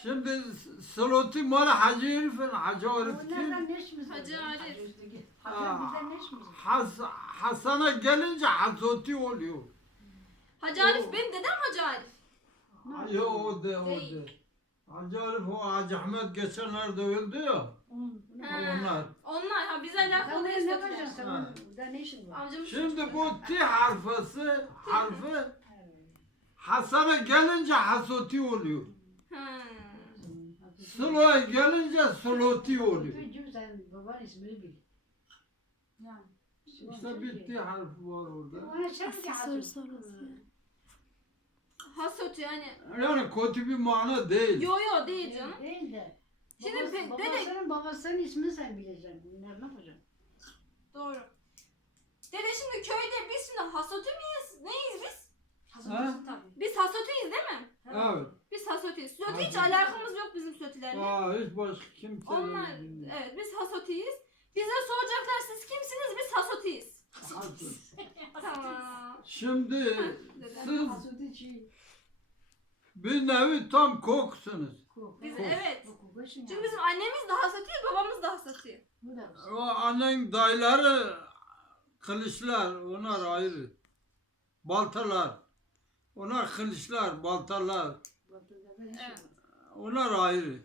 Şimdi Sloti mal Hacı Arif'in Hacı Arif kim? Onlardan ne işimiz var? Hacı Arif. Hacı bizden ne işimiz var? Hasan'a gelince Hazoti oluyor. Hacı Arif benim dedem Hacı Arif. Yo o de. Değil. Hacı Arif o Hacı Ahmet geçenlerde öldü ya. Ha. Onlar. Onlar ha bize Sen alakalı oraya değil ne Sotiler. yapacaksın sen? Ha. Burada ne işin var? Amcamın Şimdi çocukları. bu T harfi Hasan'a gelince Hasoti oluyor. Ha. Slo'ya gelince Sloti oluyor. Çocuğum sen babanın ismini bil. Yani. İşte bir T harfi var orada. Ona sen ki Hasan. Hasot yani. Yani kötü bir mana değil. Yo yo değil canım. Değil de. Şimdi Babasının babasının ismini sen bileceksin. Ne yapacaksın? Doğru. Dede şimdi köyde biz şimdi Hasoti miyiz? Neyiz biz? Ha? Biz Hasotiyiz değil mi? Evet. Biz Hasotiyiz. Söti hiç Hadi. alakamız yok bizim Sötilerle. Hiç başka kimse Onlar bilmiyor. evet biz Hasotiyiz. Bize soracaklar siz kimsiniz? Biz Hasotiyiz. Tamam. Şimdi siz Hasudi çiğ. bir nevi tam koksunuz. Biz Kok. evet. Çünkü Çünkü bizim annemiz de Hasoti, babamız da Hasoti. bu da O annen dayıları kılıçlar, onlar ayrı. Baltalar. Onlar kılıçlar, baltalar. Evet. Onlar ayrı.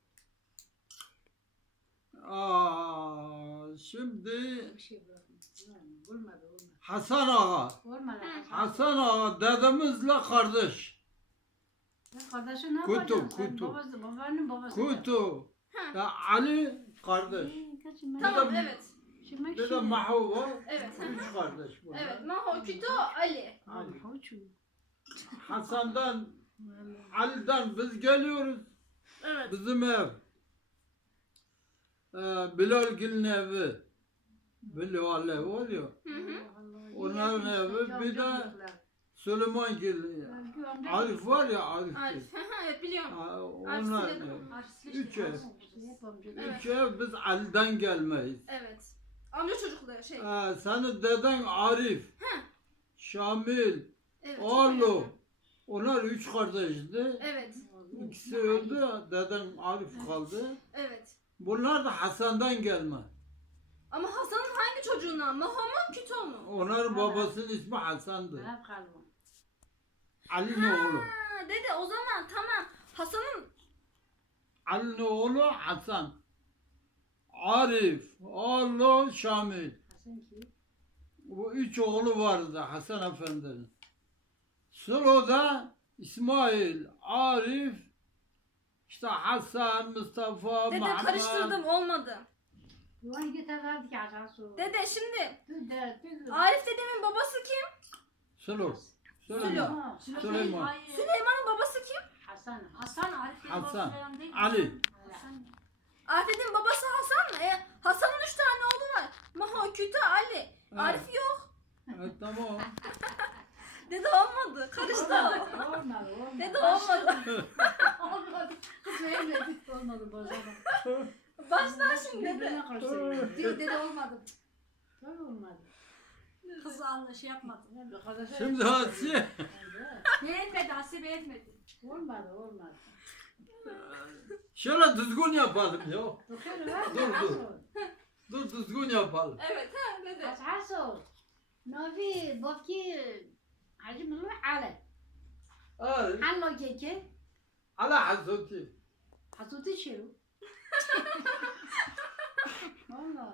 Şimdi bir şey bırakma. Olmadı. Hasan Ağa. Olmadı. Hasan Ağa dedemizle kardeş. Kardeşi ne Kutu, yapacaksın? Sen kutu. babası, babanın babası. Kutu. Ya Ali kardeş. Tamam evet. Bir de Mahu var. Evet. Üç kardeş bunlar. Evet. Maho, Küto, Ali. Ali. Hasan'dan, Ali'den biz geliyoruz. Evet. Bizim ev. Bilal Gül'ün evi. Bilal ev oluyor. Hı hı. Onların evi bir de Süleyman Gül. Arif var ya Arif. Arif. Hı hı, evet biliyorum. Onlar Arif ev. Üç ev. Evet. Üç ev biz Ali'den gelmeyiz. Evet. Amca çocukları şey. Senin deden Arif. Şamil. Evet. Oğlu. Onlar üç kardeşti. Evet. İkisi öldü. Dedem Arif kaldı. Evet. Bunlar da Hasan'dan gelme. Ama Hasan'ın hangi çocuğundan? Maho mu, Küto mu? Onların babasının ismi Hasan'dı. Ben kalmam. Ali'nin oğlu. Ha, dede o zaman tamam. Hasan'ın Ali'nin oğlu Hasan. Arif, oğlu Şamil. Hasan ki. Bu üç oğlu vardı Hasan Efendi'nin. Sırada İsmail, Arif, işte Hasan, Mustafa, dede Muhammed. karıştırdım olmadı. Yuvan getirdi ki Hasan su. Dede şimdi Dur. Arif dedemin babası kim? Sülo. Süleyman. Süleyman. Süleyman'ın babası kim? Hasan. Hasan Arif benim Hasan. Süleyman değil mi? Ali. Hasan. Arif dedemin babası Hasan mı? Hasan'ın 3 tane oğlu var. Maho, Küto, Ali. Arif yok. Tamam. Dede olmadı. Karıştı. Olmadı. Dede olmadı. Olmadı. Kız vermedik. Olmadı bozalım. Başlar şimdi dede. Birbirine karıştırıyor. Diyor dede olmadı. Tabii olmadı. Kız anla şey yapmadı. Şimdi Hasiye. Beğenmedi, Hasiye beğenmedi. Olmadı. Şöyle düzgün yapalım ya. Dur. Dur düzgün yapalım. Evet ha dede. Hasan. Navi baki عجب نروح على حلو كيكه على حزوتي. حطيتي شنو؟ والله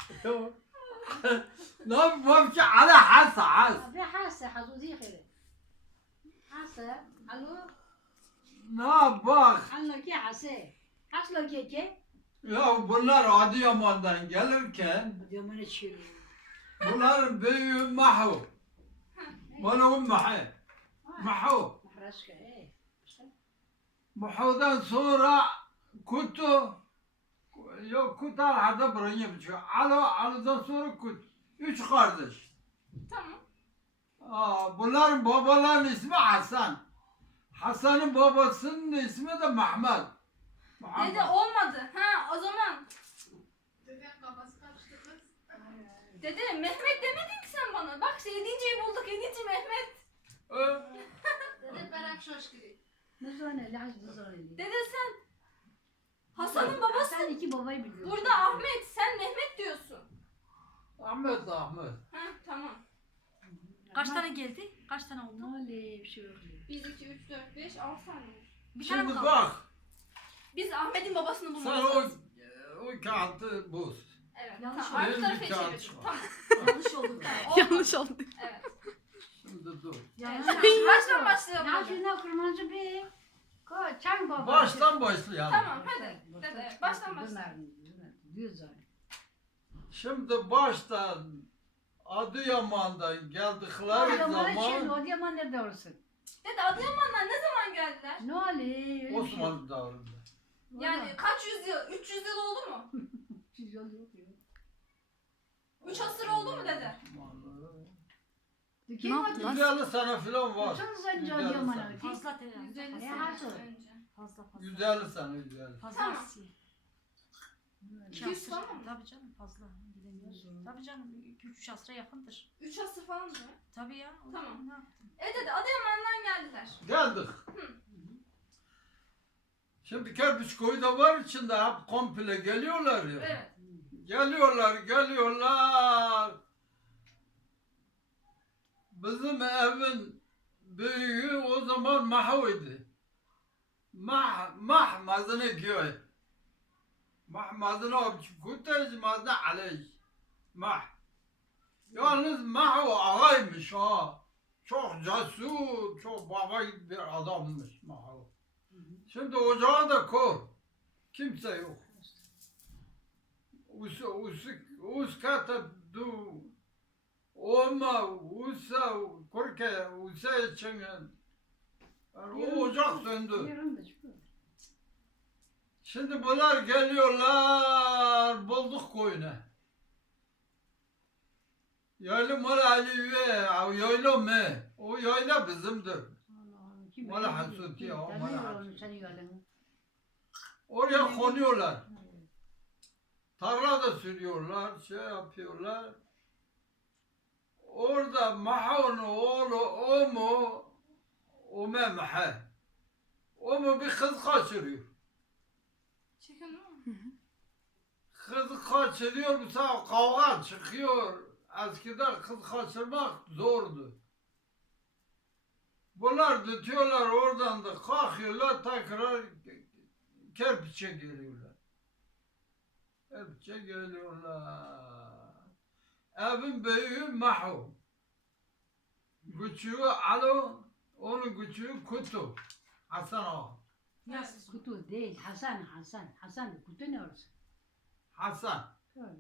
Ne yapayım ki على حس. في حاسه حطيتي خير حاسه الو Ne bak. حلو كي حاسه حلو كيكه Ya bunlar Adıyaman'dan gelirken بدي ما نشيل bunların büyüğü Mahu. Bana Mahu. محرشكه ايه Mahu'dan sonra Kutu. Yok Kutu Alhada Branya bitiyor. Alı'dan sonra Kutu. Üç kardeş. Tamam. Bunların babalarının ismi Hasan. Hasan'ın babasının ismi de Mehmet. Dede olmadı. Ha o zaman. Dede Mehmet demedin ki sen bana. Bak 7.'yi bulduk. 7. Mehmet. Dede Berak Şoşkiri. نزوني لا عجب نزوني Dede sen babayı biliyorum. Burada Ahmet, sen Mehmet diyorsun. Ahmet Ahmet. Heh, tamam. Kaç tane geldi? Kaç tane oldu? Ne oluyor bir şey yok. 1, 2, 3, 4, 5, 6 tane var. Bir tane mi Şimdi kaldı? bak. Biz Ahmet'in babasını Sen bulmamız lazım. o kağıtı boz. Evet, Yanlış tamam. Arka oldu. tarafa Bir kağıt çevirdik. var. Tamam. Yanlış oldu. Tamam, Yanlış oldu. Evet. Şimdi dur. Yanlış Ya, oldu. Baştan başlayalım. Ya hadi. şuna kırmızı bir. Çay baba. Baştan başlayalım. Tamam, hadi. Dede, baştan başla. Düz Şimdi baştan Adıyaman'dan geldikleri Adıyaman'a çevir. zaman Adıyaman nerede olsun? Dede Adıyaman'dan ne zaman geldiler? Ne oluyor? Öyle bir şey. Osmanlı davrında. Yani kaç yüzyıl? 300 yıl oldu mu? Siz yol yok ya. 3 asır oldu mu dede? Kim var? yaptılar? 150 sene falan var. Kaçın sen 150 Adıyaman'a? sene. Fazla tane. 150 Ya, sene nasıl? önce. Fazla fazla. 150 sene 150. Fazla Tamam. aksi. 200 asır. falan mı? Tabii canım fazla. Bilemiyoruz. Tabii canım 2-3 asra yakındır. 3 asır falan mı? Tabii ya. o Tamam. zaman Ne yaptın? Dede Adıyaman'dan geldiler. Geldik. Şimdi Kerpiç koyu da var içinde hep komple geliyorlar ya. Evet. Geliyorlar. Bizim evin büyüğü o zaman Mahv'ydi. Mazını köy. Mazını kutej mazını aley. Yalnız Mahv ağaymış ha. Çok cesur, çok baba gibi bir adammış Mahv. Şimdi ocağı da kor. Kimse yok. Uskata du Oma usa korke usa için o ocak söndü. Yarın da çıkıyor. Şimdi bunlar geliyorlar bulduk koyunu. Yaylı mala aliye yayla mı? O yayla bizimdir. Allah kim Valla bilir? Hasuti ya, Kim valla bilir Hasuti. onu senin yolunu? Oraya konuyorlar. Tarla da sürüyorlar, şey yapıyorlar. Orada Mahon oğlu o memhe. O mu bir kız kaçırıyor. Çekin mi? Kız kaçırıyor, bu sefer kavga çıkıyor. Eskiden kız kaçırmak zordu. Bunlar tutuyorlar oradan da kalkıyorlar tekrar Kerpiç'e geliyorlar. Kerpiç'e geliyorlar. Evin büyüğü Mahu. Küçüğü Alo, onun küçüğü Kutu. Hasan Ağa. Nasıl? Kutu değil, Hasan. Hasan, kutu ne olsun? Hasan.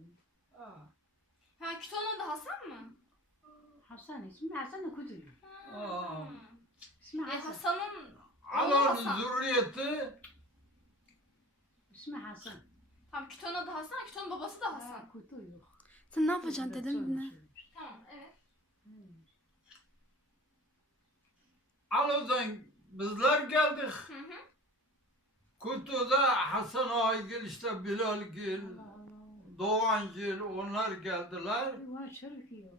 Ha Kütahyalı da Hasan mı? Hasan, ismi Hasan kutu. Aa. İsmi Hasan. Hasan'ın Allah'ın Hasan. zürriyeti İsmi Hasan. Tamam Kütahyalı da Hasan, Kütahya'nın babası da Hasan. Kutu yok. Sen ne yapacaksın dedim ne? Tamam evet. Alo'dan bizler geldik. Hı hı. Kutu'da Hasan Ağagil, işte Bilal Gil, Doğan Gil, onlar geldiler. Var şerif yok.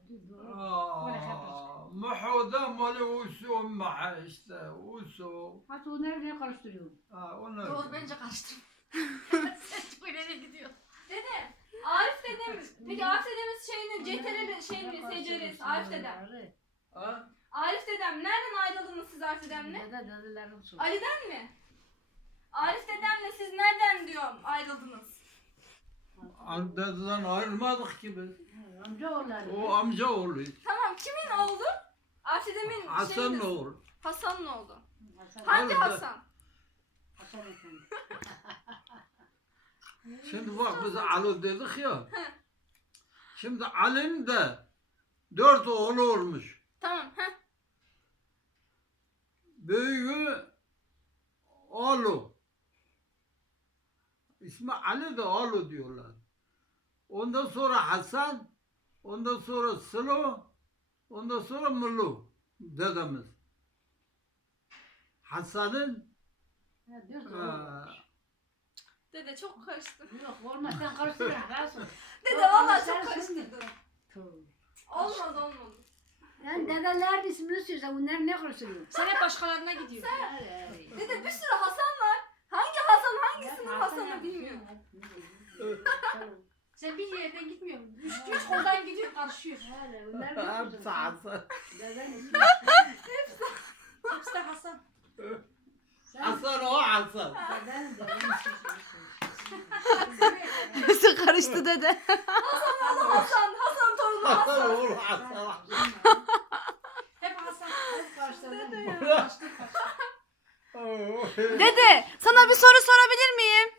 Muhuda mali usu maha işte usu. Hatta onları ne karıştırıyor? Onlar. Doğru bence karıştırma. Sen çok ileriye gidiyorsun. Dede, Arif dedemiz. Peki Arif dedemiz şeyini, CTRL şeyini, SCR'si, Arif dedem. Ha? Arif dedem, nereden ayrıldınız siz Arif dedemle? Dedelerim sor. Ali'den mi? Arif dedemle siz nereden diyorum ayrıldınız? Dededen ayrılmadık ki biz. Amca oğulları. O amca oğlu. Tamam, kimin oğlu? Arif dedemin Hasan'ın şeyiniz. oğlu. Hasan'ın oğlu. Hasan. Hangi Arif de- Hasan? Hasan efendi. Şimdi bak biz Ali dedik ya. Şimdi Ali'nin de 4 oğlu olmuş. Tamam, heh. Büyüğü oğlu. İsmi Ali de oğlu diyorlar. Ondan sonra Hasan, ondan sonra Sılo, ondan sonra Mulu dedemiz. Hasan'ın Dört eee, oğul. Dede çok karıştı. Yok olmaz sen karıştırma. Rahatsın. Dede valla çok karıştırdın. Olmadı. Yani dedeler ismini söylesen bunlar ne karıştırıyor? Sen hep başkalarına gidiyorsun. Dede bir sürü Hasan var. Hangi Hasan hangisinin Hasan'ı bilmiyorum. Sen bir yerden gitmiyorsun. Üç koldan gidiyor karışıyor. Öyle, onlar da Hepsi Hasan. Deden Hepsi de Hasan. Hasan o Hasan. Deden Hepsi karıştı dede. Hasan torunu Hasan. Hasan oğul Hasan. Hep Hasan. hep karşıladım. Dede sana bir soru sorabilir miyim?